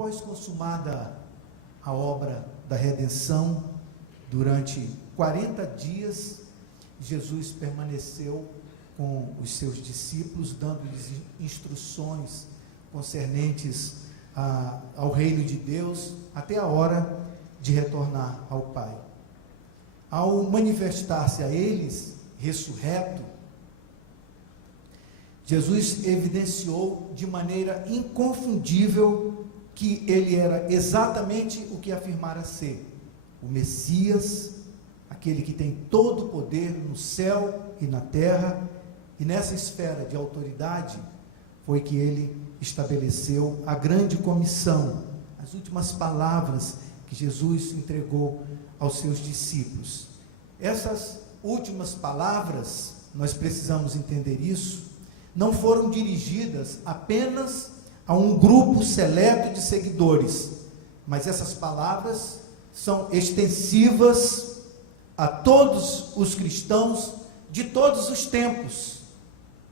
Após consumada a obra da redenção, durante 40 dias, Jesus permaneceu com os seus discípulos, dando-lhes instruções concernentes ao reino de Deus, até a hora de retornar ao Pai. Ao manifestar-se a eles, ressurreto, Jesus evidenciou de maneira inconfundível que ele era exatamente o que afirmara ser: o Messias, aquele que tem todo o poder no céu e na terra, e nessa esfera de autoridade foi que ele estabeleceu a grande comissão, as últimas palavras que Jesus entregou aos seus discípulos. Essas últimas palavras, nós precisamos entender isso, não foram dirigidas apenas a um grupo seleto de seguidores, mas essas palavras são extensivas a todos os cristãos de todos os tempos,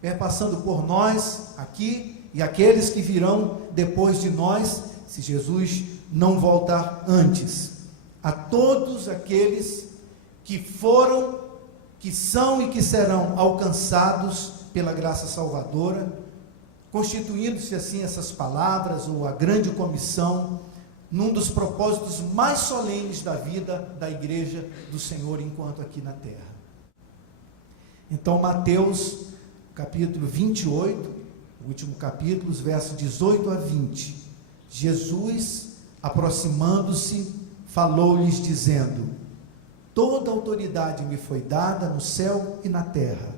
perpassando por nós aqui e aqueles que virão depois de nós, se Jesus não voltar antes. A todos aqueles que foram, que são e que serão alcançados pela graça salvadora, constituindo-se assim essas palavras, ou a grande comissão, num dos propósitos mais solenes da vida da igreja do Senhor enquanto aqui na terra. Então, Mateus, capítulo 28, o último capítulo, os versos 18 a 20, Jesus, aproximando-se, falou-lhes dizendo: toda autoridade me foi dada no céu e na terra.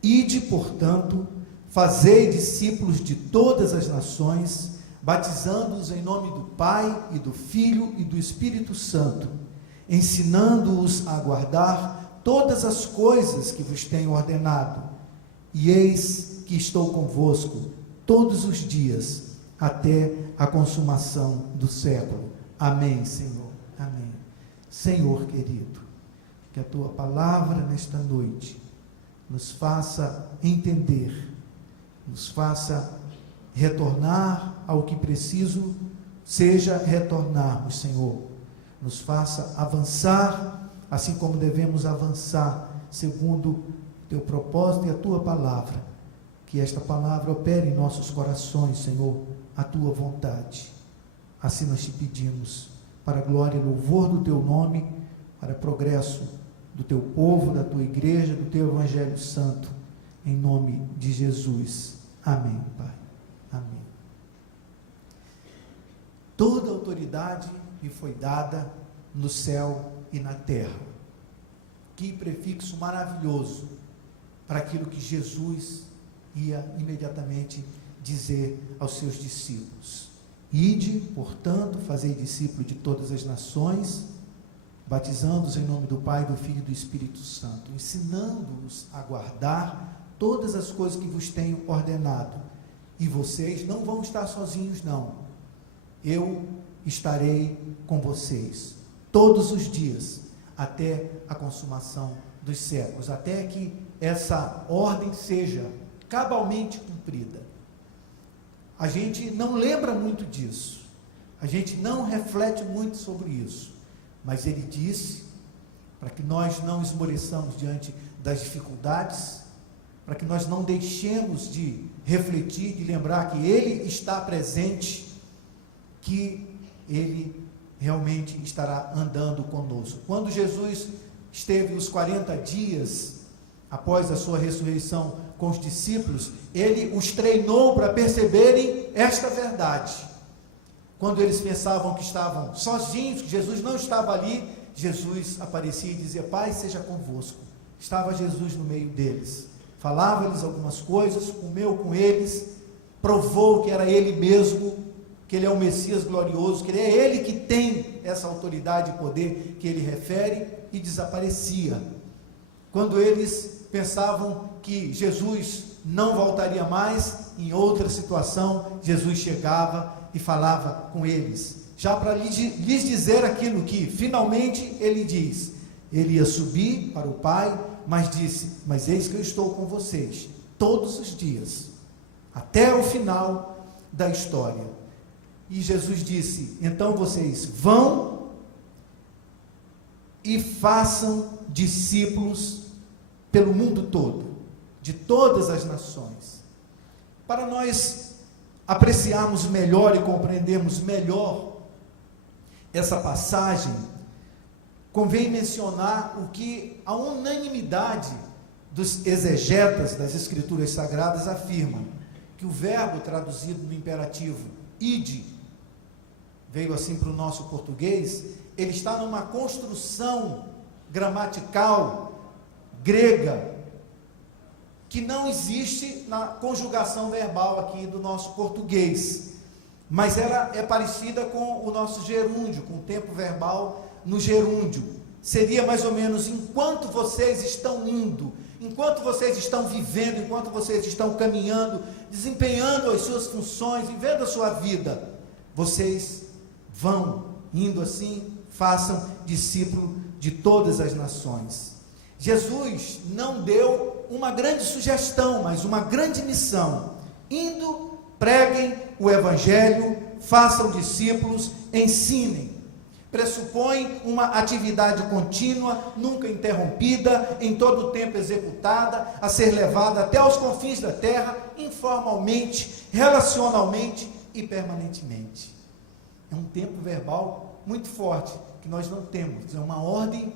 Ide, portanto, fazei discípulos de todas as nações, batizando-os em nome do Pai e do Filho e do Espírito Santo, ensinando-os a guardar todas as coisas que vos tenho ordenado. E eis que estou convosco todos os dias, até a consumação do século. Amém, Senhor. Amém. Senhor querido, que a tua palavra nesta noite nos faça entender, nos faça retornar ao que preciso seja retornarmos, Senhor. Nos faça avançar, assim como devemos avançar, segundo o teu propósito e a tua palavra. Que esta palavra opere em nossos corações, Senhor, a tua vontade. Assim nós te pedimos, para a glória e louvor do teu nome, para progresso do teu povo, da tua igreja, do teu evangelho santo, em nome de Jesus. Amém, Pai. Amém. Toda autoridade me foi dada no céu e na terra. Que prefixo maravilhoso para aquilo que Jesus ia imediatamente dizer aos seus discípulos. Ide, portanto, fazei discípulo de todas as nações, batizando-os em nome do Pai, do Filho e do Espírito Santo, ensinando-os a guardar todas as coisas que vos tenho ordenado. E vocês não vão estar sozinhos, não. Eu estarei com vocês todos os dias, até a consumação dos séculos, até que essa ordem seja cabalmente cumprida. A gente não lembra muito disso, a gente não reflete muito sobre isso, mas ele disse, para que nós não esmoreçamos diante das dificuldades, para que nós não deixemos de refletir, de lembrar que ele está presente, que ele realmente estará andando conosco. Quando Jesus esteve os 40 dias após a sua ressurreição com os discípulos, ele os treinou para perceberem esta verdade. Quando eles pensavam que estavam sozinhos, que Jesus não estava ali, Jesus aparecia e dizia: Pai, seja convosco. Estava Jesus no meio deles, falava-lhes algumas coisas, comeu com eles, provou que era ele mesmo, que ele é o Messias glorioso, que é ele que tem essa autoridade e poder que ele refere, e desaparecia. Quando eles pensavam que Jesus não voltaria mais, em outra situação, Jesus chegava e falava com eles, já para lhes dizer aquilo que finalmente ele diz. Ele ia subir para o Pai, mas disse: mas eis que eu estou com vocês todos os dias, até o final da história. E Jesus disse: então vocês vão e façam discípulos pelo mundo todo, de todas as nações. Para nós apreciarmos melhor e compreendermos melhor essa passagem, convém mencionar o que a unanimidade dos exegetas das Escrituras Sagradas afirma, que o verbo traduzido no imperativo ide, veio assim para o nosso português, ele está numa construção gramatical grega, que não existe na conjugação verbal aqui do nosso português, mas ela é parecida com o nosso gerúndio, com o tempo verbal no gerúndio. Seria mais ou menos: enquanto vocês estão indo, enquanto vocês estão vivendo, enquanto vocês estão caminhando, desempenhando as suas funções, vivendo a sua vida, vocês vão, indo assim, façam discípulo de todas as nações. Jesus não deu uma grande sugestão, mas uma grande missão: indo, preguem o evangelho, façam discípulos, ensinem. Pressupõe uma atividade contínua, nunca interrompida, em todo o tempo executada, a ser levada até os confins da terra, informalmente, relacionalmente e permanentemente. É um tempo verbal muito forte, que nós não temos. É uma ordem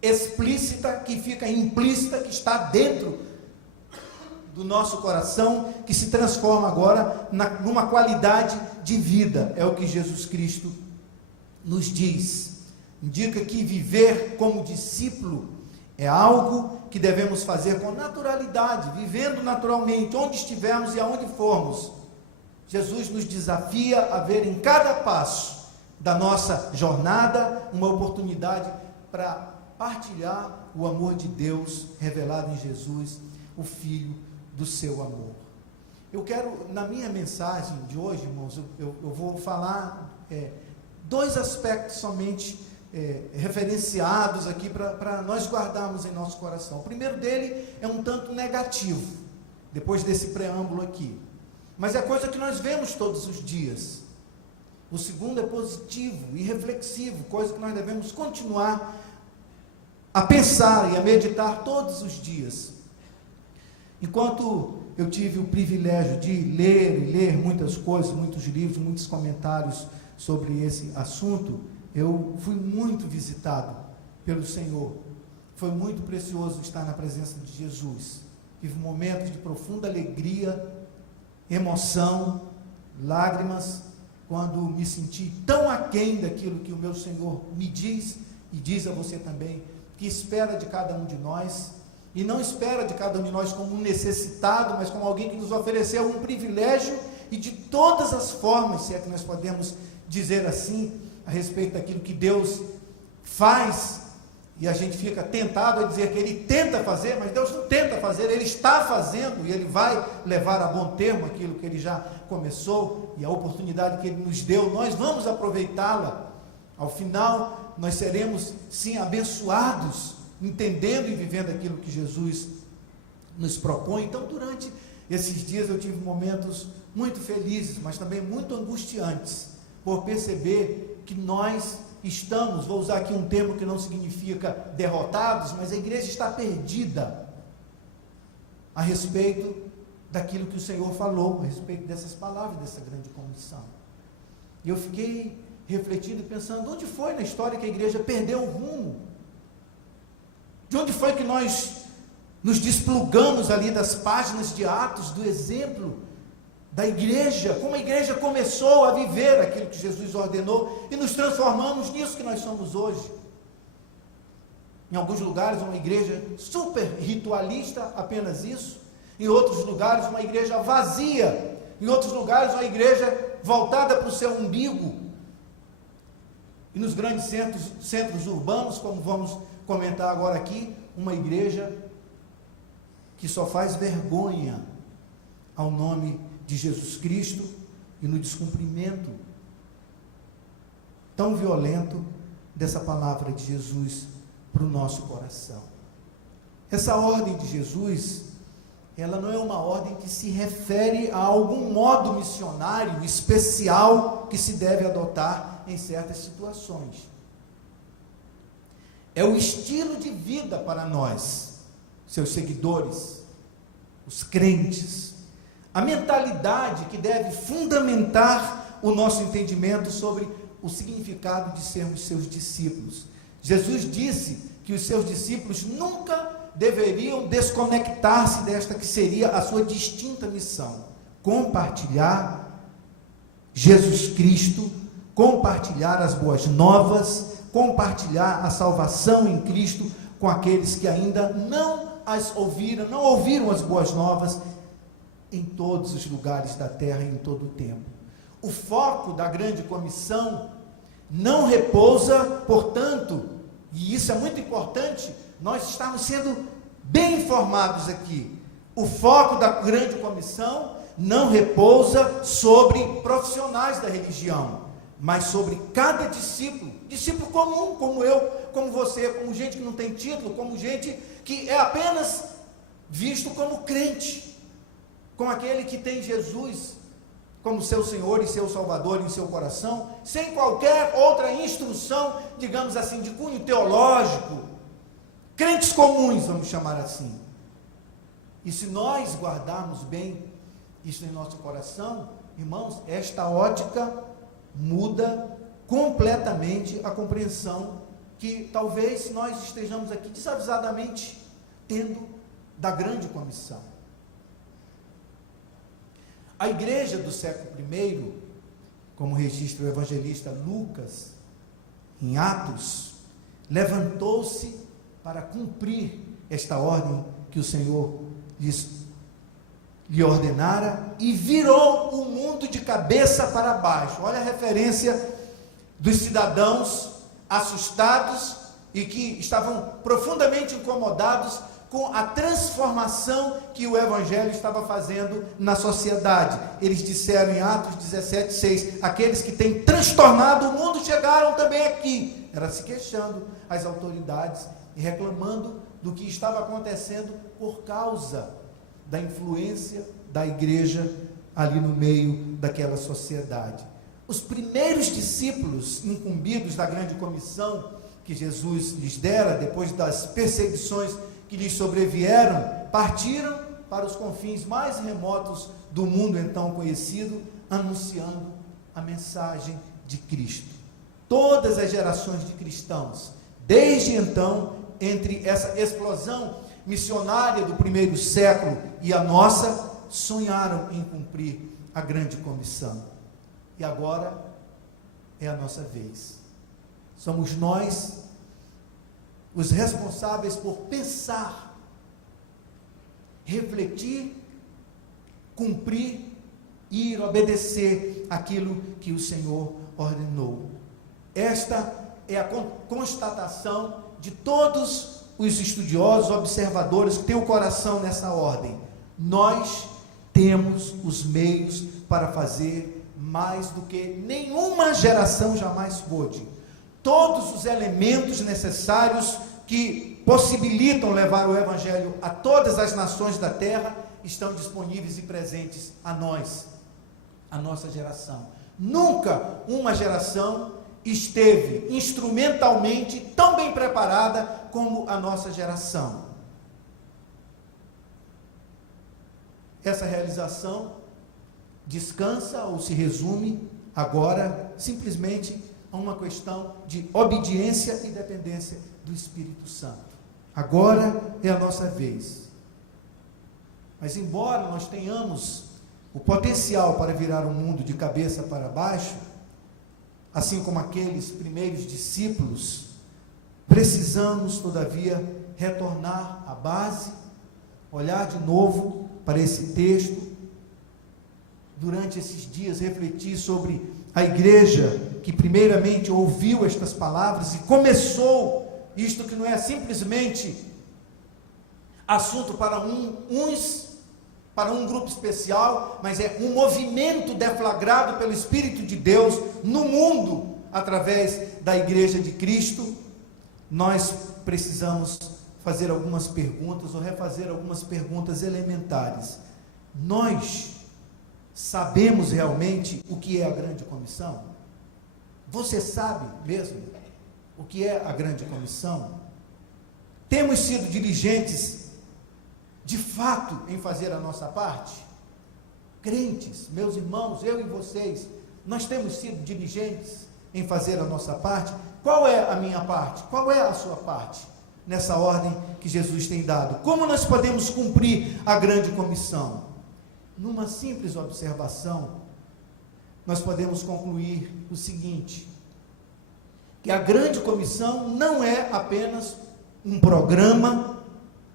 explícita, que fica implícita, que está dentro do nosso coração, que se transforma agora numa qualidade de vida. É o que Jesus Cristo nos diz. Indica que viver como discípulo é algo que devemos fazer com naturalidade, vivendo naturalmente, onde estivermos e aonde formos. Jesus nos desafia a ver em cada passo da nossa jornada uma oportunidade para partilhar o amor de Deus revelado em Jesus, o Filho do seu amor. Eu quero, na minha mensagem de hoje, irmãos, eu vou falar dois aspectos somente referenciados aqui para nós guardarmos em nosso coração. O primeiro dele é um tanto negativo, depois desse preâmbulo aqui, mas é coisa que nós vemos todos os dias. O segundo é positivo e reflexivo, coisa que nós devemos continuar a pensar e a meditar todos os dias. Enquanto eu tive o privilégio de ler muitas coisas, muitos livros, muitos comentários sobre esse assunto, eu fui muito visitado pelo Senhor. Foi muito precioso estar na presença de Jesus. Tive momentos de profunda alegria, emoção, lágrimas, quando me senti tão aquém daquilo que o meu Senhor me diz, e diz a você também, que espera de cada um de nós. E não espera de cada um de nós como um necessitado, mas como alguém que nos ofereceu um privilégio, e de todas as formas, se é que nós podemos dizer assim, a respeito daquilo que Deus faz, e a gente fica tentado a dizer que Ele tenta fazer, mas Deus não tenta fazer, Ele está fazendo, e Ele vai levar a bom termo aquilo que Ele já começou, e a oportunidade que Ele nos deu, nós vamos aproveitá-la. Ao final, nós seremos sim abençoados, entendendo e vivendo aquilo que Jesus nos propõe. Então, durante esses dias eu tive momentos muito felizes, mas também muito angustiantes, por perceber que nós estamos, vou usar aqui um termo que não significa derrotados, mas a igreja está perdida a respeito daquilo que o Senhor falou, a respeito dessas palavras, dessa grande comissão. E eu fiquei refletindo e pensando, onde foi na história que a igreja perdeu o rumo? De onde foi que nós nos desplugamos ali das páginas de Atos, do exemplo da igreja, como a igreja começou a viver aquilo que Jesus ordenou, e nos transformamos nisso que nós somos hoje. Em alguns lugares uma igreja super ritualista, apenas isso. Em outros lugares uma igreja vazia. Em outros lugares uma igreja voltada para o seu umbigo. E nos grandes centros urbanos, como vamos comentar agora aqui, uma igreja que só faz vergonha ao nome de Jesus Cristo e no descumprimento tão violento dessa palavra de Jesus para o nosso coração. Essa ordem de Jesus ela não é uma ordem que se refere a algum modo missionário especial que se deve adotar em certas situações. É o estilo de vida para nós, seus seguidores, os crentes, a mentalidade que deve fundamentar o nosso entendimento sobre o significado de sermos seus discípulos. Jesus disse que os seus discípulos nunca deveriam desconectar-se desta que seria a sua distinta missão: compartilhar Jesus Cristo, compartilhar as boas novas, compartilhar a salvação em Cristo com aqueles que ainda não as ouviram, não ouviram as boas novas, em todos os lugares da terra e em todo o tempo. O foco da grande comissão não repousa, portanto, e isso é muito importante, nós estamos sendo bem informados aqui. O foco da grande comissão não repousa sobre profissionais da religião, mas sobre cada discípulo, discípulo comum, como eu, como você, como gente que não tem título, como gente que é apenas visto como crente, como aquele que tem Jesus como seu Senhor e seu Salvador em seu coração, sem qualquer outra instrução, digamos assim, de cunho teológico, crentes comuns, vamos chamar assim. E se nós guardarmos bem isso em nosso coração, irmãos, esta ótica muda completamente a compreensão que talvez nós estejamos aqui desavisadamente tendo da grande comissão. A igreja do século I, como registra o evangelista Lucas, em Atos, levantou-se para cumprir esta ordem que o Senhor lhe ordenara e virou o mundo de cabeça para baixo. Olha a referência dos cidadãos assustados e que estavam profundamente incomodados com a transformação que o Evangelho estava fazendo na sociedade. Eles disseram em Atos 17:6, aqueles que têm transtornado o mundo chegaram também aqui. Era se queixando às autoridades e reclamando do que estava acontecendo por causa da influência da igreja ali no meio daquela sociedade. Os primeiros discípulos incumbidos da grande comissão que Jesus lhes dera, depois das perseguições que lhes sobrevieram, partiram para os confins mais remotos do mundo então conhecido, anunciando a mensagem de Cristo. Todas as gerações de cristãos, desde então, entre essa explosão missionária do primeiro século e a nossa, sonharam em cumprir a grande comissão. E agora é a nossa vez. Somos nós os responsáveis por pensar, refletir, cumprir, ir obedecer aquilo que o Senhor ordenou. Esta é a constatação de todos os estudiosos, observadores que têm o coração nessa ordem. Nós temos os meios para fazer mais do que nenhuma geração jamais pôde. Todos os elementos necessários que possibilitam levar o Evangelho a todas as nações da terra estão disponíveis e presentes a nós, a nossa geração. Nunca uma geração esteve instrumentalmente tão bem preparada como a nossa geração. Essa realização descansa ou se resume agora simplesmente a uma questão de obediência e dependência do Espírito Santo. Agora é a nossa vez. Mas embora nós tenhamos o potencial para virar o mundo de cabeça para baixo, assim como aqueles primeiros discípulos, precisamos, todavia, retornar à base, olhar de novo para esse texto, durante esses dias refletir sobre a igreja que primeiramente ouviu estas palavras e começou isto que não é simplesmente assunto para um grupo especial, mas é um movimento deflagrado pelo Espírito de Deus no mundo, através da igreja de Cristo. Nós precisamos fazer algumas perguntas ou refazer algumas perguntas elementares. Nós sabemos realmente o que é a grande comissão? Você sabe mesmo o que é a grande comissão? Temos sido diligentes de fato em fazer a nossa parte? Crentes, meus irmãos, eu e vocês, nós temos sido diligentes em fazer a nossa parte? Qual é a minha parte? Qual é a sua parte? Nessa ordem que Jesus tem dado. Como nós podemos cumprir a grande comissão? Numa simples observação, nós podemos concluir o seguinte: que a grande comissão não é apenas um programa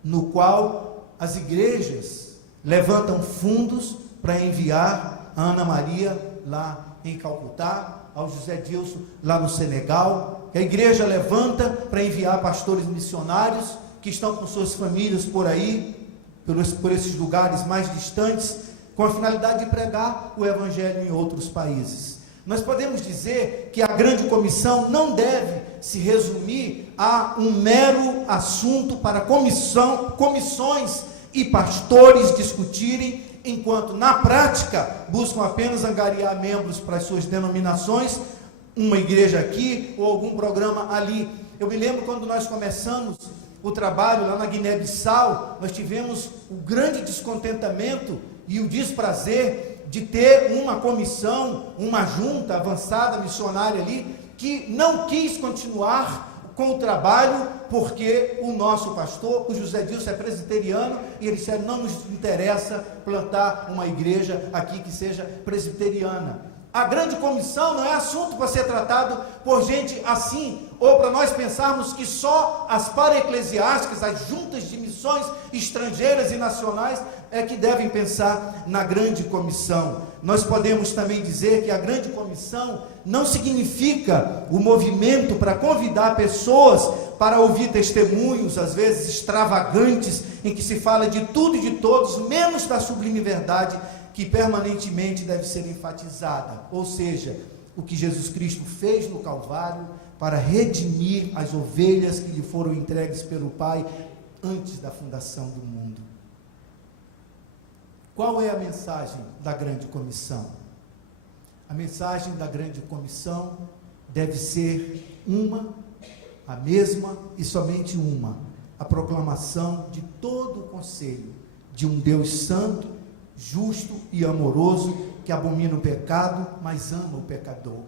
no qual as igrejas levantam fundos para enviar a Ana Maria lá em Calcutá, ao José Dilson lá no Senegal, que a igreja levanta para enviar pastores missionários que estão com suas famílias por aí, por esses lugares mais distantes, com a finalidade de pregar o evangelho em outros países. Nós podemos dizer que a grande comissão não deve se resumir a um mero assunto para comissões e pastores discutirem, enquanto na prática buscam apenas angariar membros para as suas denominações, uma igreja aqui ou algum programa ali. Eu me lembro quando nós começamos o trabalho lá na Guiné-Bissau, nós tivemos o grande descontentamento e o desprazer de ter uma comissão, uma junta avançada missionária ali, que não quis continuar com o trabalho, porque o nosso pastor, o José Dilson, é presbiteriano, e ele disseram: não nos interessa plantar uma igreja aqui que seja presbiteriana. A grande comissão não é assunto para ser tratado por gente assim, ou para nós pensarmos que só as para-eclesiásticas, as juntas de missões estrangeiras e nacionais é que devem pensar na grande comissão. Nós podemos também dizer que a grande comissão não significa o movimento para convidar pessoas para ouvir testemunhos, às vezes extravagantes, em que se fala de tudo e de todos, menos da sublime verdade que permanentemente deve ser enfatizada, ou seja, o que Jesus Cristo fez no Calvário para redimir as ovelhas que lhe foram entregues pelo Pai antes da fundação do mundo. Qual é a mensagem da grande comissão? A mensagem da grande comissão deve ser a mesma e somente uma: a proclamação de todo o conselho de um Deus santo, justo e amoroso, que abomina o pecado, mas ama o pecador.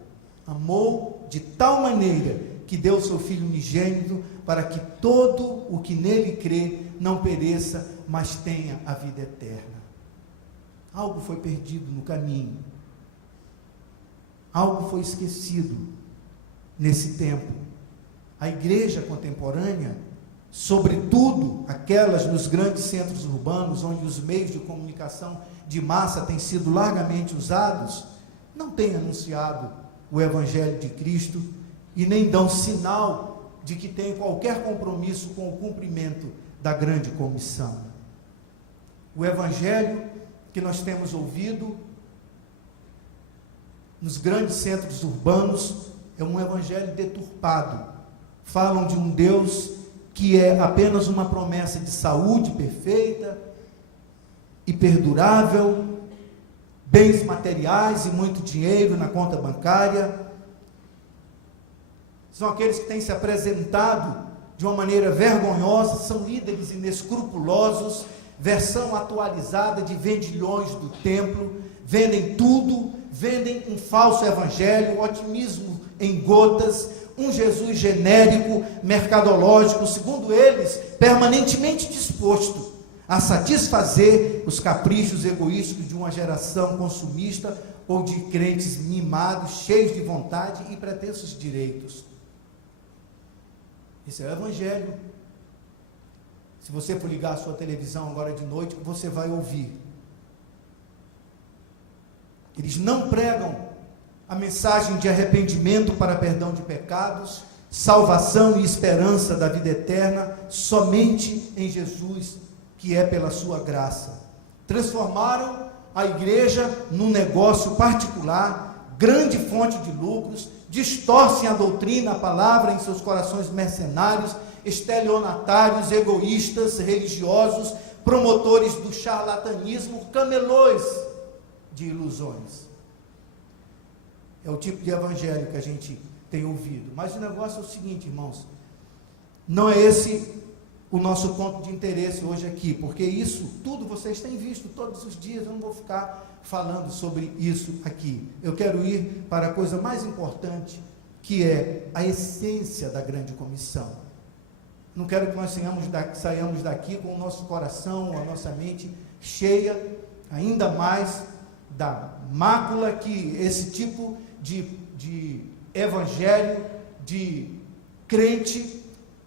Amou de tal maneira que deu seu Filho unigênito, para que todo o que nele crê não pereça, mas tenha a vida eterna. Algo foi perdido no caminho, algo foi esquecido nesse tempo. A igreja contemporânea, sobretudo aquelas nos grandes centros urbanos, onde os meios de comunicação de massa têm sido largamente usados, não tem anunciado o Evangelho de Cristo e nem dão sinal de que tem qualquer compromisso com o cumprimento da grande comissão. O Evangelho que nós temos ouvido nos grandes centros urbanos é um Evangelho deturpado. Falam de um Deus que é apenas uma promessa de saúde perfeita e perdurável, bens materiais e muito dinheiro na conta bancária. São aqueles que têm se apresentado de uma maneira vergonhosa, são líderes inescrupulosos, versão atualizada de vendilhões do templo, vendem tudo, vendem um falso evangelho, otimismo em gotas, um Jesus genérico, mercadológico, segundo eles, permanentemente disposto a satisfazer os caprichos egoísticos de uma geração consumista ou de crentes mimados, cheios de vontade e pretensos direitos. Esse é o Evangelho. Se você for ligar a sua televisão agora de noite, você vai ouvir. Eles não pregam a mensagem de arrependimento para perdão de pecados, salvação e esperança da vida eterna, somente em Jesus, que é pela sua graça. Transformaram a igreja num negócio particular, grande fonte de lucros, distorcem a doutrina, a palavra em seus corações mercenários, estelionatários, egoístas, religiosos, promotores do charlatanismo, camelôs de ilusões. É o tipo de evangelho que a gente tem ouvido. Mas o negócio é o seguinte, irmãos, não é esse o nosso ponto de interesse hoje aqui, porque isso tudo vocês têm visto todos os dias, eu não vou ficar falando sobre isso aqui. Eu quero ir para a coisa mais importante, que é a essência da grande comissão. Não quero que nós saiamos daqui com o nosso coração, a nossa mente cheia, ainda mais da mácula que esse tipo de evangelho, de crente,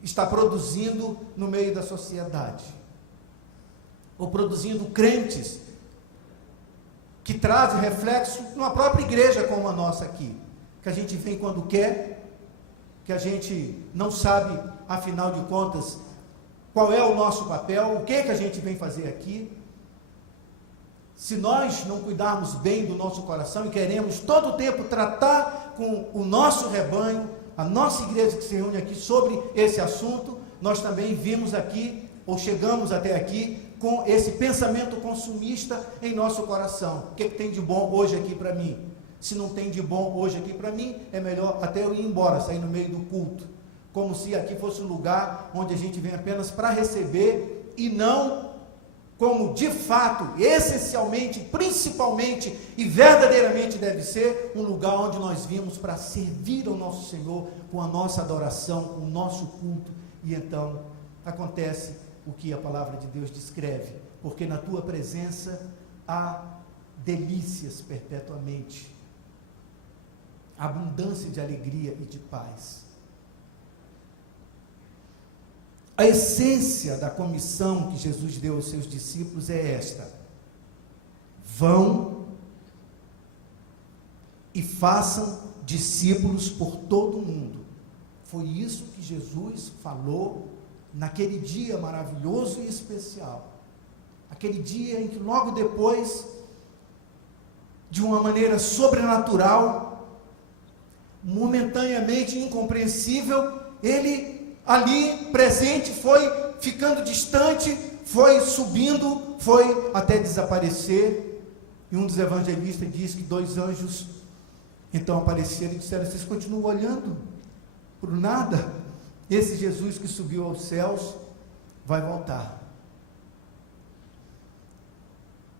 está produzindo no meio da sociedade, ou produzindo crentes que trazem reflexo numa própria igreja como a nossa aqui, que a gente vem quando quer, que a gente não sabe, afinal de contas, qual é o nosso papel, o que a gente vem fazer aqui. Se nós não cuidarmos bem do nosso coração e queremos todo o tempo tratar com o nosso rebanho, a nossa igreja que se reúne aqui sobre esse assunto, nós também vimos aqui, ou chegamos até aqui, com esse pensamento consumista em nosso coração. O que tem de bom hoje aqui para mim? Se não tem de bom hoje aqui para mim, é melhor até eu ir embora, sair no meio do culto. Como se aqui fosse um lugar onde a gente vem apenas para receber e não como de fato, essencialmente, principalmente e verdadeiramente deve ser, um lugar onde nós vimos para servir ao nosso Senhor com a nossa adoração, com o nosso culto. E então acontece o que a palavra de Deus descreve, porque na tua presença há delícias perpetuamente, abundância de alegria e de paz. A essência da comissão que Jesus deu aos seus discípulos é esta: vão e façam discípulos por todo o mundo. Foi isso que Jesus falou naquele dia maravilhoso e especial, aquele dia em que logo depois, de uma maneira sobrenatural, momentaneamente incompreensível, ele ali presente foi ficando distante, foi subindo, foi até desaparecer. E um dos evangelistas diz que 2 anjos então apareceram e disseram: vocês continuam olhando por nada? Esse Jesus que subiu aos céus vai voltar.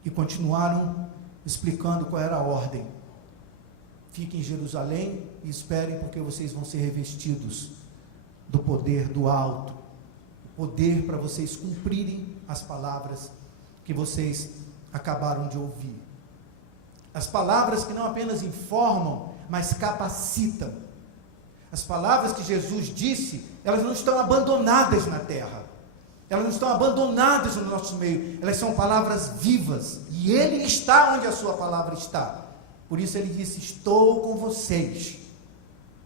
E continuaram explicando qual era a ordem: fiquem em Jerusalém e esperem, porque vocês vão ser revestidos do poder do alto, poder para vocês cumprirem as palavras que vocês acabaram de ouvir. As palavras que não apenas informam, mas capacitam. As palavras que Jesus disse, elas não estão abandonadas na terra, elas não estão abandonadas no nosso meio, elas são palavras vivas, e Ele está onde a sua palavra está. Por isso Ele disse: estou com vocês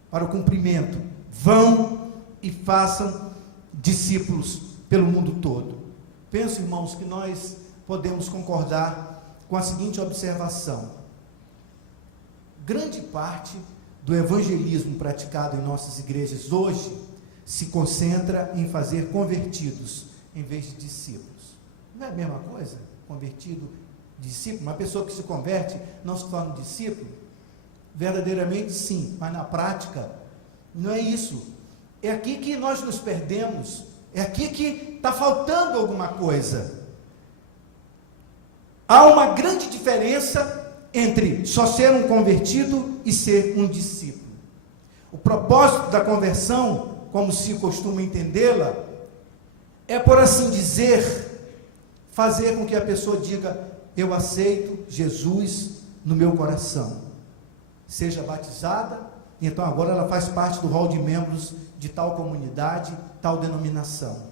para o cumprimento. Vão e façam discípulos pelo mundo todo. Penso, irmãos, que nós podemos concordar com a seguinte observação: grande parte do evangelismo praticado em nossas igrejas hoje se concentra em fazer convertidos em vez de discípulos. Não é a mesma coisa? Convertido, discípulo? Uma pessoa que se converte não se torna um discípulo? Verdadeiramente sim, mas na prática não é isso. É aqui que nós nos perdemos, é aqui que está faltando alguma coisa. Há uma grande diferença entre só ser um convertido e ser um discípulo. O propósito da conversão, como se costuma entendê-la, é, por assim dizer, fazer com que a pessoa diga: eu aceito Jesus no meu coração, seja batizada, e então agora ela faz parte do hall de membros de tal comunidade, tal denominação.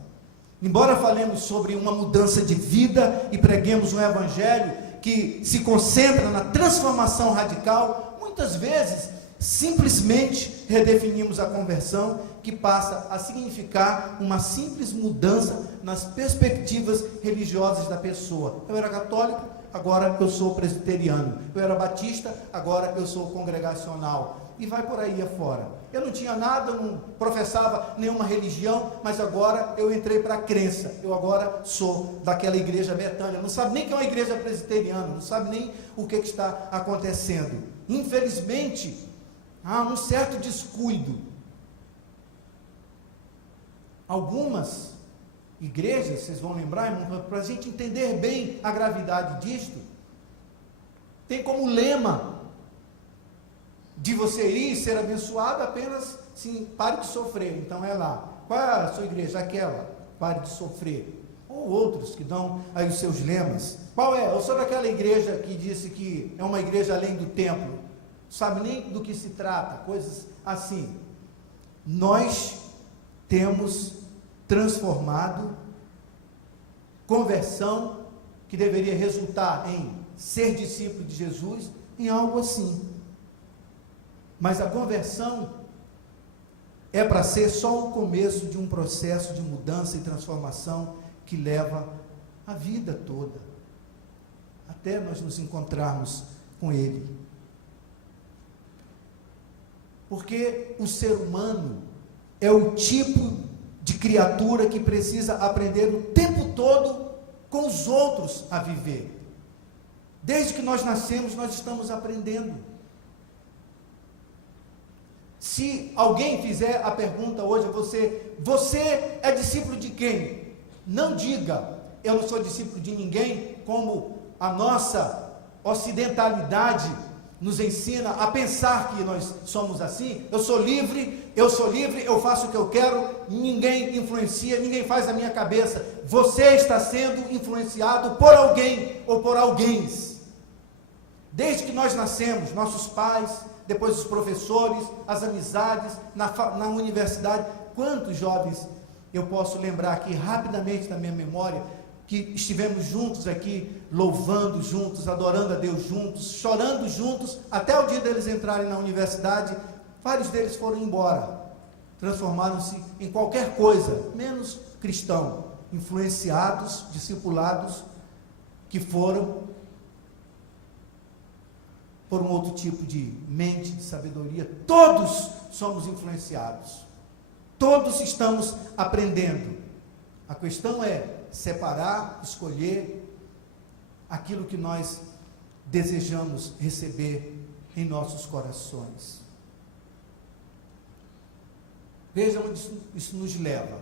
Embora falemos sobre uma mudança de vida e preguemos um evangelho que se concentra na transformação radical, muitas vezes simplesmente redefinimos a conversão, que passa a significar uma simples mudança nas perspectivas religiosas da pessoa. Eu era católico, agora eu sou presbiteriano. Eu era batista, agora eu sou congregacional. e vai por aí afora. Eu não tinha nada, eu não professava nenhuma religião, mas agora eu entrei para a crença. Eu agora sou daquela igreja Betânia. Não sabe nem que é uma igreja presbiteriana, não sabe nem o que está acontecendo. Infelizmente, há um certo descuido. Algumas igrejas, vocês vão lembrar, irmão, para a gente entender bem a gravidade disto, tem como lema de você ir e ser abençoado apenas, sim, pare de sofrer. Então é lá. Qual é a sua igreja? Aquela. Pare de sofrer. Ou outros que dão aí os seus lemas. Qual é? Eu sou daquela igreja que disse que é uma igreja além do templo. Não sabe nem do que se trata, coisas assim. Nós temos transformado conversão, que deveria resultar em ser discípulo de Jesus, em algo assim. Mas a conversão é para ser só o começo de um processo de mudança e transformação que leva a vida toda, até nós nos encontrarmos com Ele. Porque o ser humano é o tipo de criatura que precisa aprender o tempo todo com os outros a viver. Desde que nós nascemos, nós estamos aprendendo. Se alguém fizer a pergunta hoje a você é discípulo de quem? Não diga, eu não sou discípulo de ninguém, como a nossa ocidentalidade nos ensina a pensar que nós somos assim. Eu sou livre, eu faço o que eu quero, ninguém influencia, ninguém faz a minha cabeça. Você está sendo influenciado por alguém ou por alguém. Desde que nós nascemos, nossos pais, depois os professores, as amizades, na universidade. Quantos jovens eu posso lembrar aqui rapidamente na minha memória, que estivemos juntos aqui, louvando juntos, adorando a Deus juntos, chorando juntos, até o dia deles entrarem na universidade. Vários deles foram embora, transformaram-se em qualquer coisa, menos cristão, influenciados, discipulados, que foram por um outro tipo de mente, de sabedoria. Todos somos influenciados, todos estamos aprendendo. A questão é separar, escolher aquilo que nós desejamos receber em nossos corações. Veja onde isso nos leva.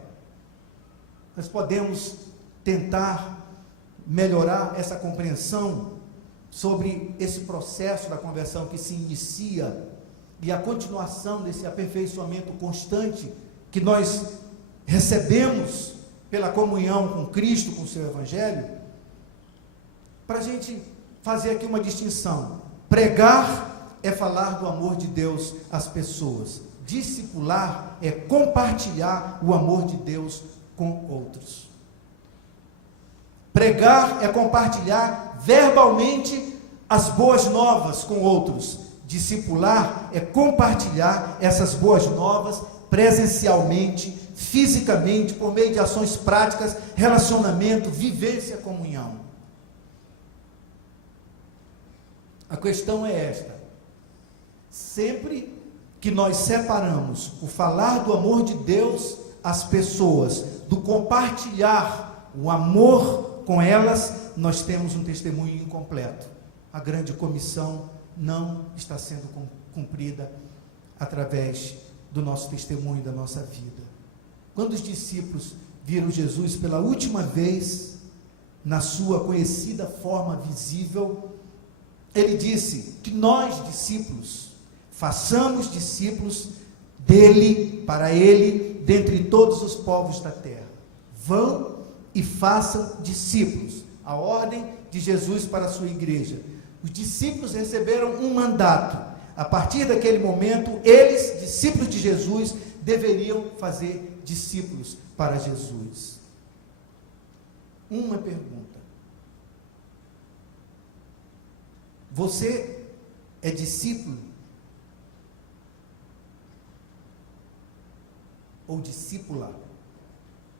Nós podemos tentar melhorar essa compreensão sobre esse processo da conversão que se inicia e a continuação desse aperfeiçoamento constante que nós recebemos pela comunhão com Cristo, com o seu Evangelho, para a gente fazer aqui uma distinção. Pregar é falar do amor de Deus às pessoas. Discipular é compartilhar o amor de Deus com outros. Pregar é compartilhar verbalmente as boas novas com outros. Discipular é compartilhar essas boas novas presencialmente, fisicamente, por meio de ações práticas, relacionamento, vivência, comunhão. A questão é esta: sempre que nós separamos o falar do amor de Deus às pessoas, do compartilhar o amor com elas, nós temos um testemunho incompleto. A grande comissão não está sendo cumprida através do nosso testemunho, da nossa vida. Quando os discípulos viram Jesus pela última vez, na sua conhecida forma visível, ele disse que nós, discípulos, façamos discípulos dele, para ele, dentre todos os povos da terra. Vão e façam discípulos. A ordem de Jesus para a sua igreja. Os discípulos receberam um mandato. A partir daquele momento, eles, discípulos de Jesus, deveriam fazer discípulos para Jesus. Uma pergunta: você é discípulo ou discípula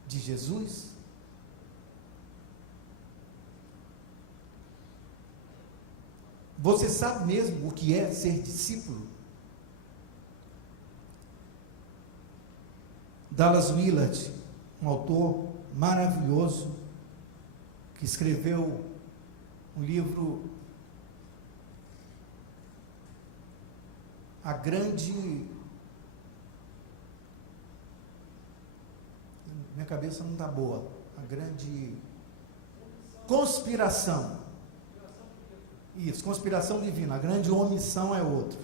de Jesus? Você sabe mesmo o que é ser discípulo? Dallas Willard, um autor maravilhoso, que escreveu um livro, A Grande... Minha cabeça não está boa. A Grande Conspiração. Isso, Conspiração Divina. A Grande Omissão é outro.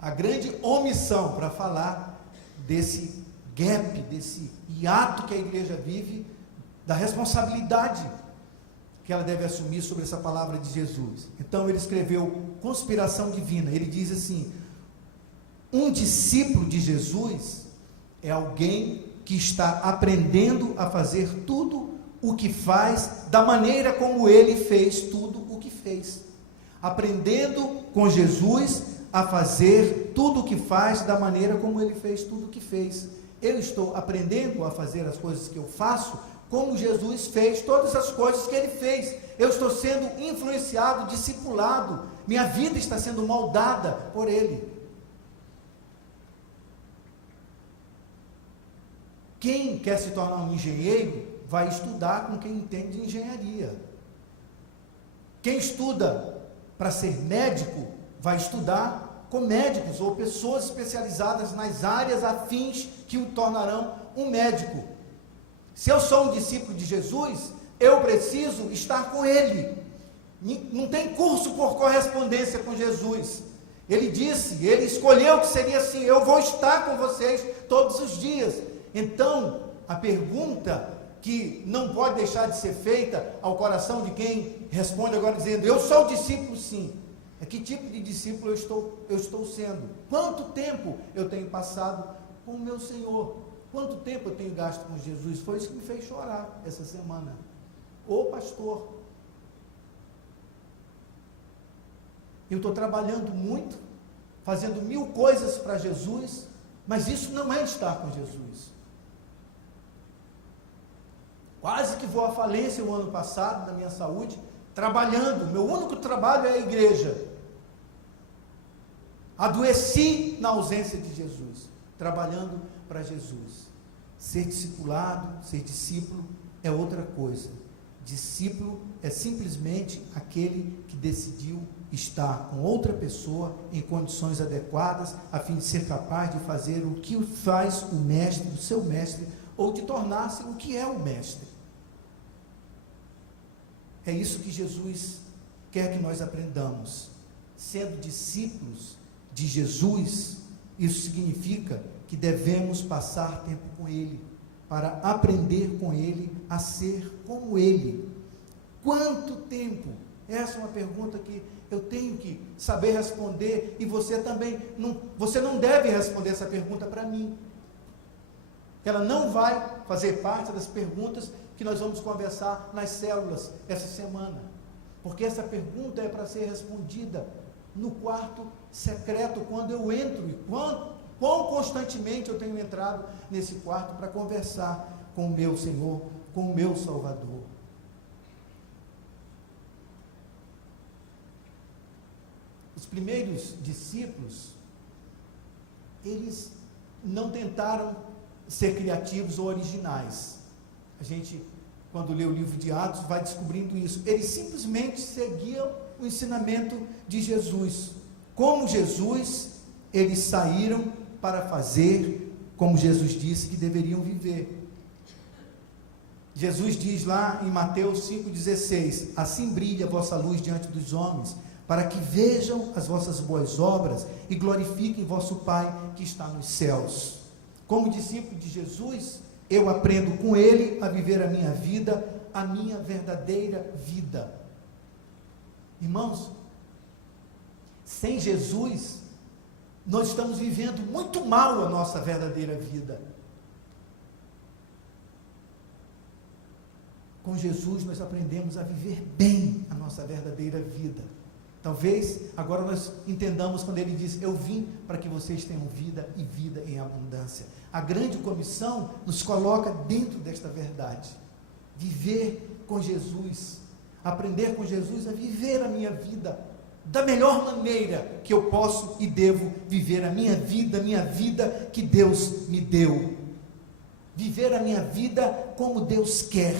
A Grande Omissão, para falar desse gap, desse hiato que a igreja vive, da responsabilidade que ela deve assumir sobre essa palavra de Jesus. Então ele escreveu Conspiração Divina. Ele diz assim: um discípulo de Jesus é alguém que está aprendendo a fazer tudo o que faz, da maneira como ele fez tudo o que fez. Aprendendo com Jesus a fazer tudo o que faz, da maneira como ele fez tudo o que fez. Eu estou aprendendo a fazer as coisas que eu faço, como Jesus fez todas as coisas que ele fez. Eu estou sendo influenciado, discipulado, minha vida está sendo moldada por ele. Quem quer se tornar um engenheiro, vai estudar com quem entende de engenharia. Quem estuda para ser médico, vai estudar com médicos ou pessoas especializadas nas áreas afins que o tornarão um médico. Se eu sou um discípulo de Jesus, eu preciso estar com ele. Não tem curso por correspondência com Jesus. Ele disse, ele escolheu que seria assim: eu vou estar com vocês todos os dias. Então, a pergunta que não pode deixar de ser feita ao coração de quem responde agora dizendo: eu sou discípulo, sim, é que tipo de discípulo eu estou sendo? Quanto tempo eu tenho passado com o meu Senhor? Quanto tempo eu tenho gasto com Jesus? Foi isso que me fez chorar essa semana. Ô pastor, eu estou trabalhando muito, fazendo 1000 coisas para Jesus, mas isso não é estar com Jesus. Quase que vou à falência o ano passado, da minha saúde, trabalhando. Meu único trabalho é a igreja. Adoeci na ausência de Jesus, trabalhando para Jesus. Ser discipulado, ser discípulo é outra coisa. Discípulo é simplesmente aquele que decidiu estar com outra pessoa em condições adequadas, a fim de ser capaz de fazer o que faz o mestre, o seu mestre, ou de tornar-se o que é o mestre. É isso que Jesus quer que nós aprendamos. Sendo discípulos de Jesus, isso significa que devemos passar tempo com Ele, para aprender com Ele a ser como Ele. Quanto tempo? Essa é uma pergunta que eu tenho que saber responder, e você também, você não deve responder essa pergunta para mim. Ela não vai fazer parte das perguntas que nós vamos conversar nas células essa semana, porque essa pergunta é para ser respondida no quarto secreto, quando eu entro, e quão constantemente eu tenho entrado nesse quarto para conversar com o meu Senhor, com o meu Salvador. Os primeiros discípulos, eles não tentaram ser criativos ou originais. A gente, quando lê o livro de Atos, vai descobrindo isso. Eles simplesmente seguiam o ensinamento de Jesus. Como Jesus, eles saíram para fazer como Jesus disse que deveriam viver. Jesus diz lá em Mateus 5,16: assim brilha a vossa luz diante dos homens, para que vejam as vossas boas obras e glorifiquem vosso Pai que está nos céus. Como discípulo de Jesus, eu aprendo com Ele a viver a minha vida, a minha verdadeira vida. Irmãos, sem Jesus, nós estamos vivendo muito mal a nossa verdadeira vida. Com Jesus nós aprendemos a viver bem a nossa verdadeira vida. Talvez agora nós entendamos quando ele diz: eu vim para que vocês tenham vida e vida em abundância. A grande comissão nos coloca dentro desta verdade. Viver com Jesus, aprender com Jesus a viver a minha vida da melhor maneira que eu posso e devo viver a minha vida que Deus me deu. viver a minha vida como Deus quer,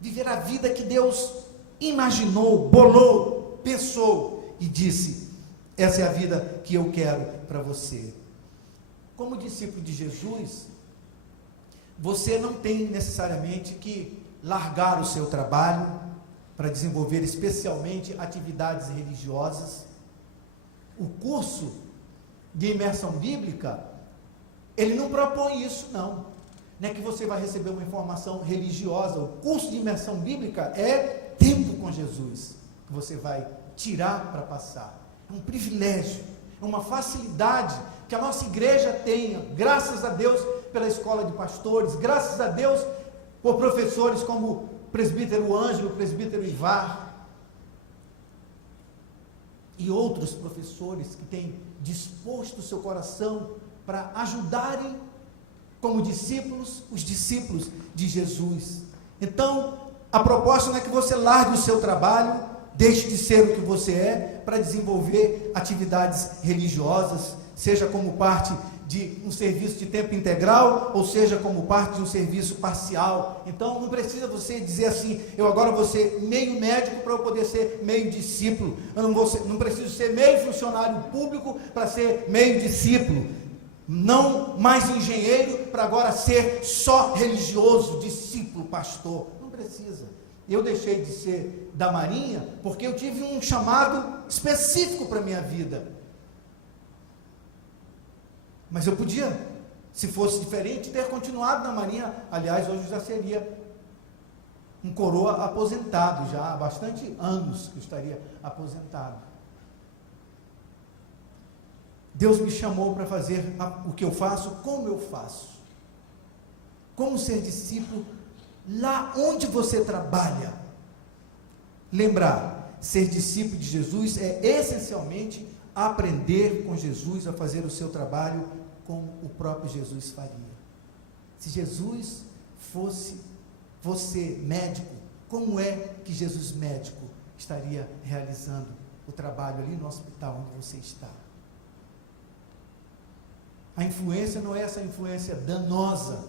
viver a vida que Deus imaginou, bolou, pensou e disse: essa é a vida que eu quero para você. Como discípulo de Jesus, você não tem necessariamente que largar o seu trabalho para desenvolver especialmente atividades religiosas. O curso de imersão bíblica, ele não propõe isso, não. Não é que você vai receber uma informação religiosa. O curso de imersão bíblica é tempo com Jesus, que você vai tirar para passar. É um privilégio, é uma facilidade que a nossa igreja tenha, graças a Deus pela escola de pastores, graças a Deus por professores como o presbítero Ângelo, o presbítero Ivar, e outros professores que têm disposto o seu coração para ajudarem como discípulos, os discípulos de Jesus. Então, a proposta não é que você largue o seu trabalho, deixe de ser o que você é, para desenvolver atividades religiosas, seja como parte de um serviço de tempo integral, ou seja como parte de um serviço parcial. Então não precisa você dizer assim: eu agora vou ser meio médico para eu poder ser meio discípulo, eu não preciso ser meio funcionário público para ser meio discípulo, não mais engenheiro para agora ser só religioso, discípulo, pastor. Não precisa. Eu deixei de ser da Marinha porque eu tive um chamado específico para a minha vida. Mas eu podia, se fosse diferente, ter continuado na Marinha. Aliás, hoje eu já seria um coroa aposentado, já há bastante anos que eu estaria aposentado. Deus me chamou para fazer o que eu faço, como eu faço. Como ser discípulo lá onde você trabalha. Lembrar, ser discípulo de Jesus é essencialmente aprender com Jesus a fazer o seu trabalho como o próprio Jesus faria. Se Jesus fosse você médico, como é que Jesus médico estaria realizando o trabalho ali no hospital onde você está? A influência não é essa influência danosa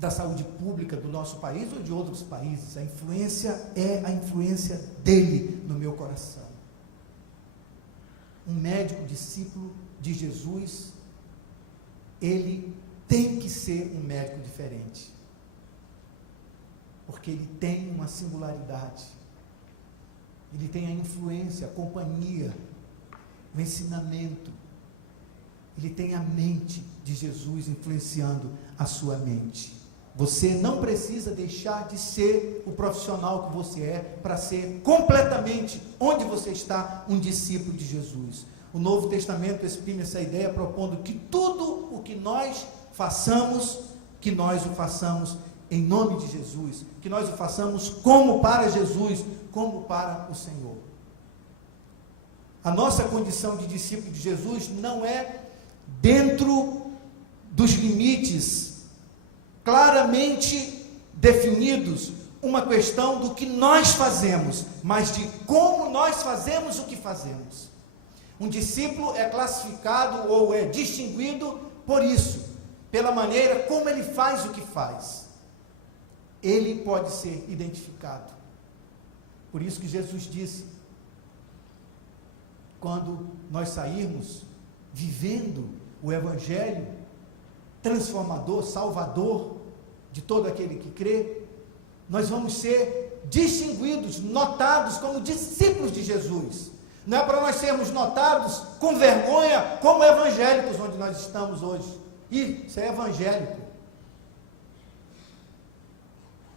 da saúde pública do nosso país ou de outros países. A influência é a influência dele no meu coração. Um médico discípulo de Jesus, ele tem que ser um médico diferente, porque ele tem uma singularidade, ele tem a influência, a companhia, o ensinamento, ele tem a mente de Jesus influenciando a sua mente. Você não precisa deixar de ser o profissional que você é para ser completamente, onde você está, um discípulo de Jesus. O Novo Testamento exprime essa ideia propondo que tudo o que nós façamos, que nós o façamos em nome de Jesus, que nós o façamos como para Jesus, como para o Senhor. A nossa condição de discípulo de Jesus não é dentro dos limites claramente definidos, uma questão do que nós fazemos, mas de como nós fazemos o que fazemos. Um discípulo é classificado ou é distinguido por isso, pela maneira como ele faz o que faz. Ele pode ser identificado. Por isso que Jesus disse, quando nós sairmos vivendo o Evangelho transformador, salvador de todo aquele que crê, nós vamos ser distinguidos, notados como discípulos de Jesus. Não é para nós sermos notados com vergonha como evangélicos onde nós estamos hoje. Isso é evangélico.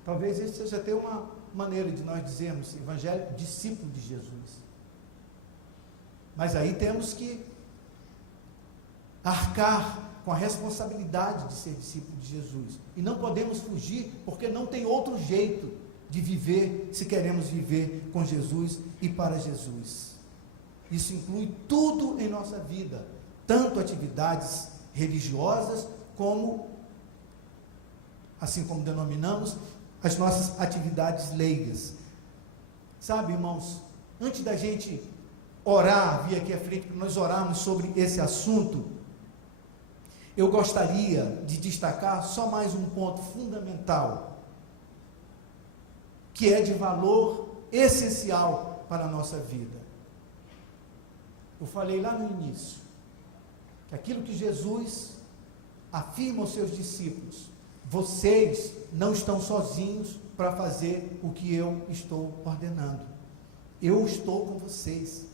Talvez isso seja até uma maneira de nós dizermos evangélico, discípulo de Jesus. Mas aí temos que arcar com a responsabilidade de ser discípulo de Jesus. E não podemos fugir, porque não tem outro jeito de viver, se queremos viver com Jesus e para Jesus. Isso inclui tudo em nossa vida, tanto atividades religiosas, como, assim como denominamos, as nossas atividades leigas. Sabe, irmãos, antes da gente orar, vir aqui à frente para nós orarmos sobre esse assunto, eu gostaria de destacar só mais um ponto fundamental, que é de valor essencial para a nossa vida. Eu falei lá no início, que aquilo que Jesus afirma aos seus discípulos: vocês não estão sozinhos para fazer o que eu estou ordenando. Eu estou com vocês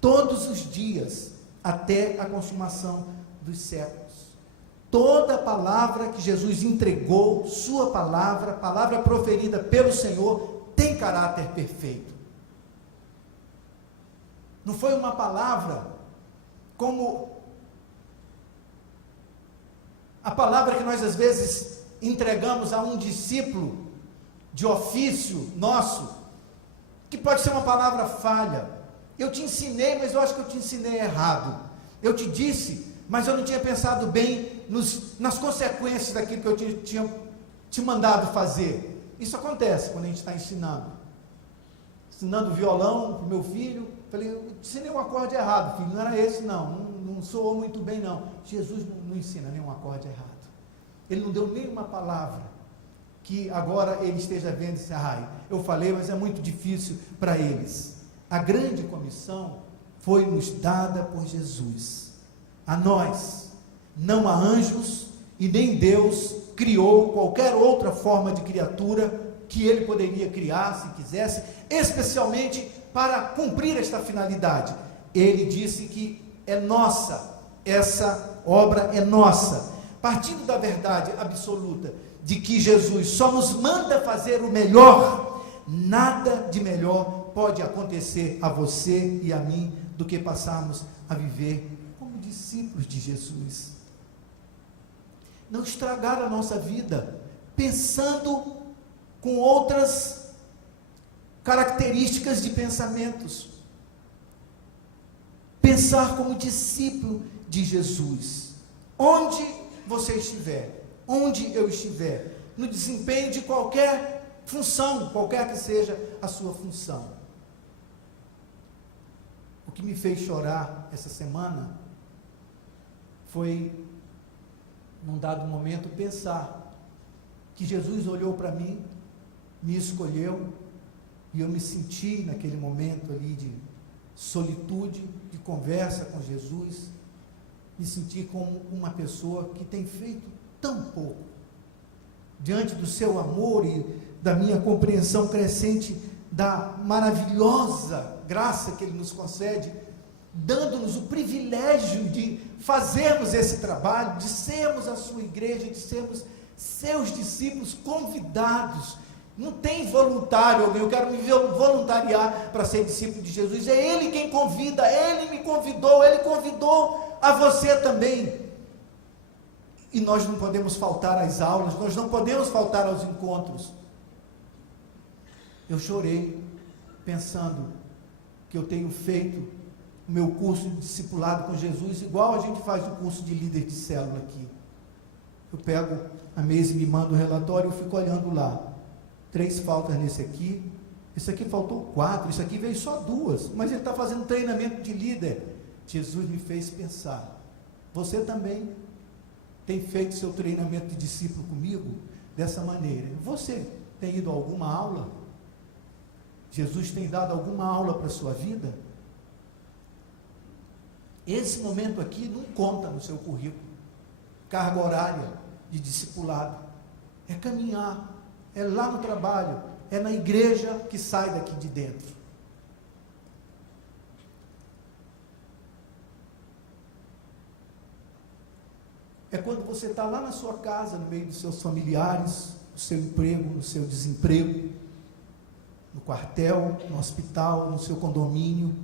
todos os dias, até a consumação dos séculos. Toda palavra que Jesus entregou, sua palavra, palavra proferida pelo Senhor, tem caráter perfeito. Não foi uma palavra como a palavra que nós às vezes entregamos a um discípulo de ofício nosso, que pode ser uma palavra falha. Eu te ensinei, mas eu acho que eu te ensinei errado. Eu te disse, mas eu não tinha pensado bem nas consequências daquilo que eu tinha te mandado fazer. Isso acontece quando a gente está ensinando violão para o meu filho. Falei, eu te ensinei um acorde errado, filho, não era esse não soou muito bem não. Jesus não ensina nenhum acorde errado. Ele não deu nenhuma palavra que agora ele esteja vendo e disse: eu falei, mas é muito difícil para eles. A grande comissão foi nos dada por Jesus. A nós, não a anjos, e nem Deus criou qualquer outra forma de criatura que ele poderia criar, se quisesse, especialmente para cumprir esta finalidade. Ele disse que é nossa, essa obra é nossa, partindo da verdade absoluta de que Jesus só nos manda fazer o melhor. Nada de melhor pode acontecer a você e a mim do que passarmos a viver como discípulos de Jesus. Não estragar a nossa vida pensando com outras características de pensamentos. Pensar como discípulo de Jesus. Onde você estiver, onde eu estiver, no desempenho de qualquer função, qualquer que seja a sua função. O que me fez chorar essa semana foi, num dado momento, pensar que Jesus olhou para mim, me escolheu, e eu me senti naquele momento ali de solitude, de conversa com Jesus, me senti como uma pessoa que tem feito tão pouco, diante do seu amor e da minha compreensão crescente da maravilhosa graça que Ele nos concede, dando-nos o privilégio de fazermos esse trabalho, de sermos a sua igreja, de sermos seus discípulos convidados. Não tem voluntário, eu quero me voluntariar para ser discípulo de Jesus. É Ele quem convida, Ele me convidou, Ele convidou a você também. E nós não podemos faltar às aulas, nós não podemos faltar aos encontros. Eu chorei pensando que eu tenho feito o meu curso de discipulado com Jesus, igual a gente faz o curso de líder de célula aqui. Eu pego a mesa e me manda o relatório, eu fico olhando lá. 3 faltas nesse aqui, esse aqui faltou 4, isso aqui veio só 2, mas ele está fazendo treinamento de líder. Jesus me fez pensar, você também tem feito seu treinamento de discípulo comigo dessa maneira? Você tem ido a alguma aula? Jesus tem dado alguma aula para a sua vida? Esse momento aqui não conta no seu currículo, carga horária de discipulado, é caminhar, é lá no trabalho, é na igreja que sai daqui de dentro. É quando você está lá na sua casa, no meio dos seus familiares, no seu emprego, no seu desemprego, no quartel, no hospital, no seu condomínio.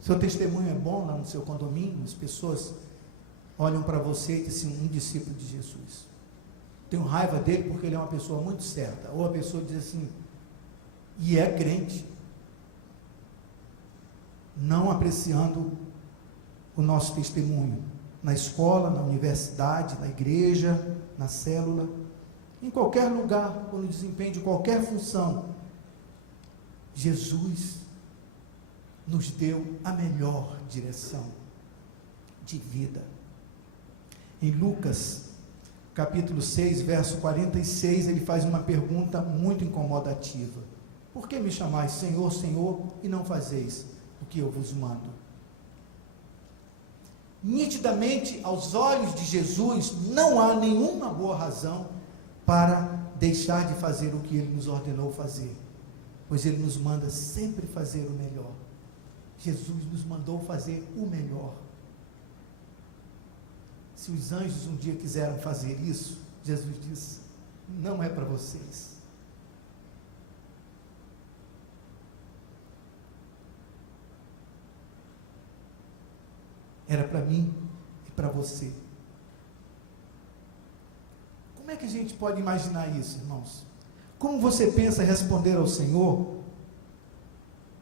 Seu testemunho é bom lá no seu condomínio, as pessoas olham para você e dizem assim: um discípulo de Jesus. Tenho raiva dele porque ele é uma pessoa muito certa. Ou a pessoa diz assim, e é crente, não apreciando o nosso testemunho, na escola, na universidade, na igreja, na célula, em qualquer lugar, ou no desempenho de qualquer função. Jesus nos deu a melhor direção de vida. Em Lucas, capítulo 6, verso 46, ele faz uma pergunta muito incomodativa. Por que me chamais Senhor, Senhor, e não fazeis o que eu vos mando? Nitidamente, aos olhos de Jesus, não há nenhuma boa razão para deixar de fazer o que ele nos ordenou fazer, pois ele nos manda sempre fazer o melhor. Jesus nos mandou fazer o melhor. Se os anjos um dia quiseram fazer isso, Jesus disse, não é para vocês. Era para mim e para você. Como é que a gente pode imaginar isso, irmãos? Como você pensa responder ao Senhor,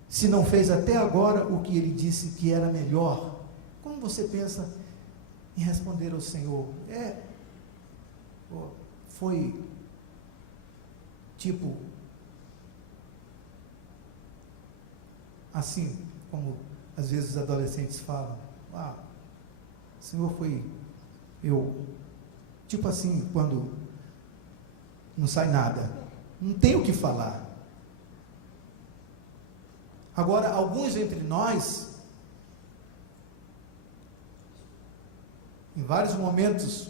se não fez até agora o que ele disse que era melhor? Como você pensa em responder ao Senhor? Foi tipo assim, como às vezes os adolescentes falam, Senhor, tipo assim, quando não sai nada, não tem o que falar. Agora, alguns entre nós, em vários momentos,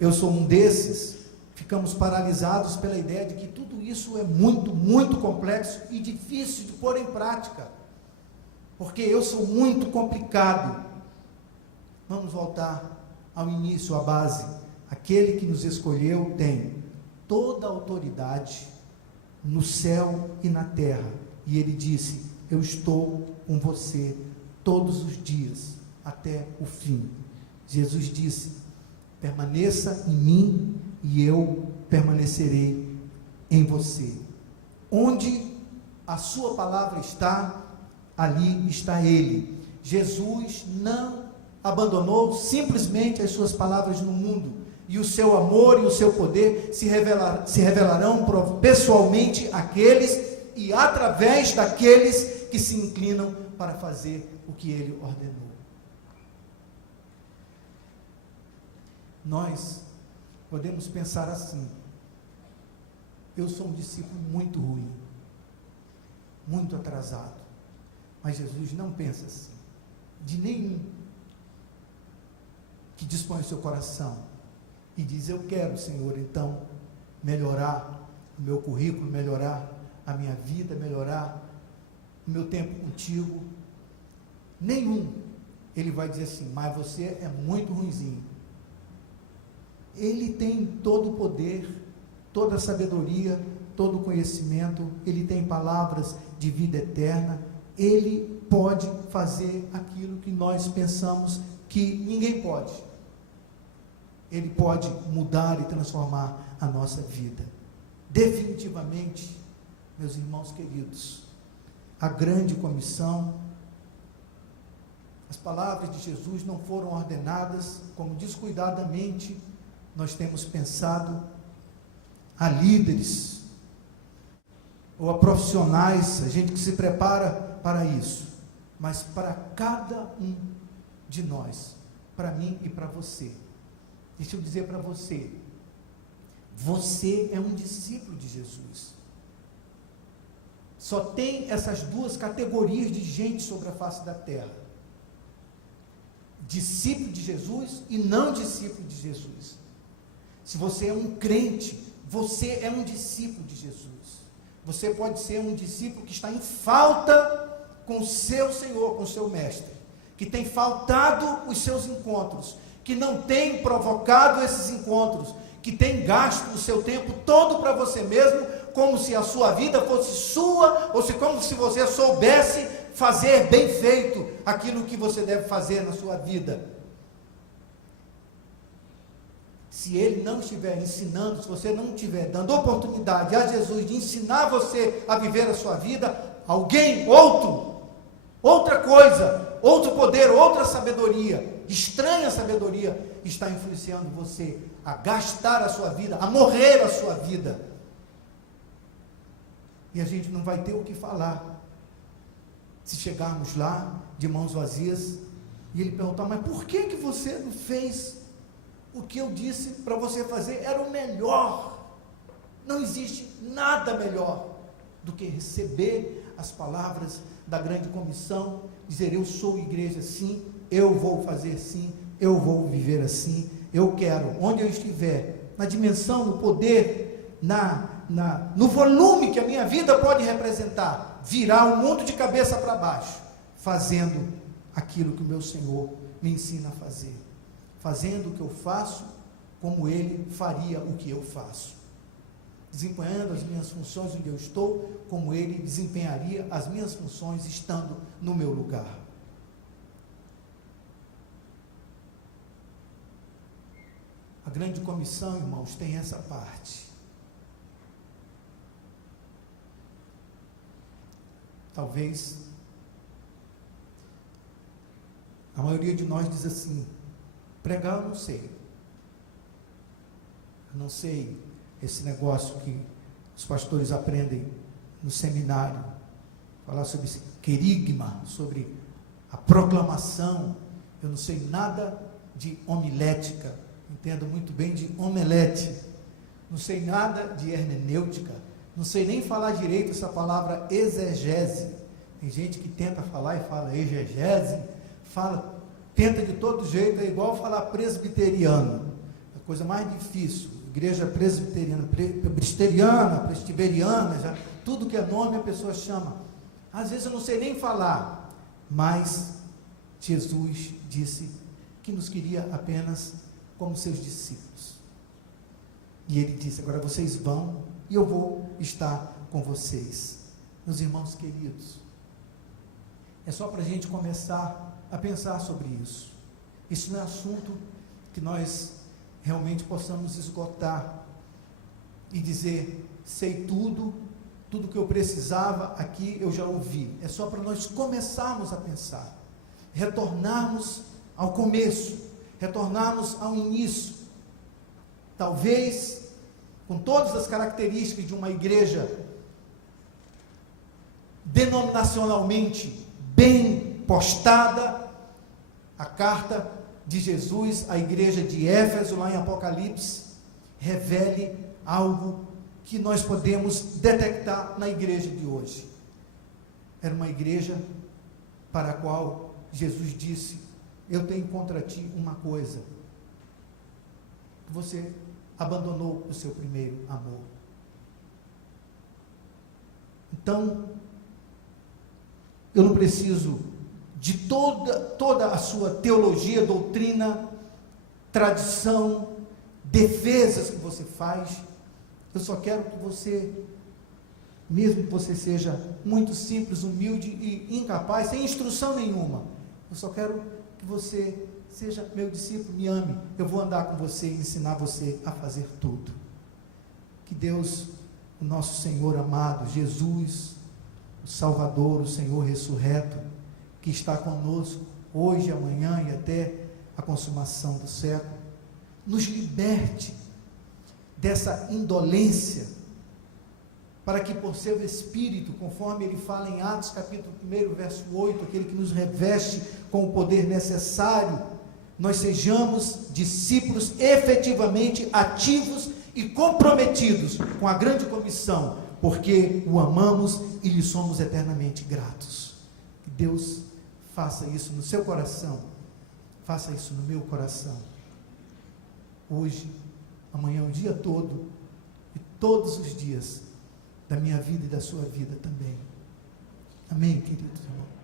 eu sou um desses, ficamos paralisados pela ideia de que tudo isso é muito, muito complexo e difícil de pôr em prática, porque eu sou muito complicado. Vamos voltar ao início, à base. Aquele que nos escolheu tem toda a autoridade no céu e na terra, e ele disse, eu estou com você todos os dias, até o fim. Jesus disse, permaneça em mim, e eu permanecerei em você. Onde a sua palavra está, ali está ele. Jesus não abandonou simplesmente as suas palavras no mundo, e o seu amor e o seu poder se revelarão pessoalmente àqueles e através daqueles que se inclinam para fazer o que ele ordenou. Nós podemos pensar assim, eu sou um discípulo muito ruim, muito atrasado, mas Jesus não pensa assim, de nenhum que dispõe o seu coração e diz, eu quero, Senhor, então, melhorar o meu currículo, melhorar a minha vida, melhorar o meu tempo contigo. Nenhum. Ele vai dizer assim, mas você é muito ruinzinho. Ele tem todo o poder, toda a sabedoria, todo o conhecimento, ele tem palavras de vida eterna, ele pode fazer aquilo que nós pensamos que ninguém pode. Ele pode mudar e transformar a nossa vida. Definitivamente, meus irmãos queridos, a grande comissão, as palavras de Jesus não foram ordenadas como descuidadamente nós temos pensado a líderes ou a profissionais, a gente que se prepara para isso, mas para cada um de nós, para mim e para você. Deixa eu dizer para você, você é um discípulo de Jesus. Só tem essas duas categorias de gente sobre a face da terra: discípulo de Jesus e não discípulo de Jesus. Se você é um crente, você é um discípulo de Jesus. Você pode ser um discípulo que está em falta com o seu Senhor, com o seu Mestre, que tem faltado os seus encontros, que não tem provocado esses encontros, que tem gasto o seu tempo todo para você mesmo, como se a sua vida fosse sua, ou como se você soubesse fazer bem feito aquilo que você deve fazer na sua vida. Se ele não estiver ensinando, se você não estiver dando oportunidade a Jesus de ensinar você a viver a sua vida, alguém, outra coisa, outro poder, outra sabedoria, estranha sabedoria, está influenciando você a gastar a sua vida, a morrer a sua vida. E a gente não vai ter o que falar se chegarmos lá de mãos vazias e ele perguntar, mas por que você não fez O que eu disse para você fazer era o melhor. Não existe nada melhor do que receber as palavras da grande comissão, dizer: eu sou igreja sim, eu vou fazer sim, eu vou viver assim, eu quero, onde eu estiver, na dimensão, no poder, no volume que a minha vida pode representar, virar o mundo de cabeça para baixo, fazendo aquilo que o meu Senhor me ensina a fazer, fazendo o que eu faço, como Ele faria o que eu faço, desempenhando as minhas funções onde eu estou, como Ele desempenharia as minhas funções estando no meu lugar. A grande comissão, irmãos, tem essa parte. Talvez a maioria de nós diz assim: pregar eu não sei. Eu não sei esse negócio que os pastores aprendem no seminário, falar sobre esse querigma, sobre a proclamação. Eu não sei nada de homilética, entendo muito bem de omelete, não sei nada de hermenêutica, não sei nem falar direito essa palavra exegese. Tem gente que tenta falar e fala exegese, tenta de todo jeito, é igual falar presbiteriano, é a coisa mais difícil. Igreja presbiteriana, presbiteriana, já, tudo que é nome a pessoa chama. Às vezes eu não sei nem falar, mas Jesus disse que nos queria apenas como seus discípulos. E Ele disse: agora vocês vão e eu vou estar com vocês. Meus irmãos queridos, é só para a gente começar a pensar sobre isso. Isso não é assunto que nós realmente possamos esgotar e dizer: sei tudo que eu precisava aqui eu já ouvi. É só para nós começarmos a pensar, retornarmos ao começo, retornarmos ao início, talvez com todas as características de uma igreja denominacionalmente bem postada. A carta de Jesus à igreja de Éfeso, lá em Apocalipse, revele algo que nós podemos detectar na igreja de hoje. Era uma igreja para a qual Jesus disse: eu tenho contra ti uma coisa, que você abandonou o seu primeiro amor. Então, eu não preciso de toda a sua teologia, doutrina, tradição, defesas que você faz. Eu só quero que você, mesmo que você seja muito simples, humilde e incapaz, sem instrução nenhuma, eu só quero que você seja meu discípulo, me ame. Eu vou andar com você e ensinar você a fazer tudo. Que Deus, o nosso Senhor amado, Jesus, o Salvador, o Senhor ressurreto, que está conosco hoje, amanhã e até a consumação do século, nos liberte dessa indolência, para que por seu Espírito, conforme ele fala em Atos capítulo 1, verso 8, aquele que nos reveste com o poder necessário, nós sejamos discípulos efetivamente ativos e comprometidos com a grande comissão, porque o amamos e lhe somos eternamente gratos. Que Deus faça isso no seu coração, faça isso no meu coração, hoje, amanhã, o dia todo, e todos os dias da minha vida e da sua vida também. Amém, queridos irmãos?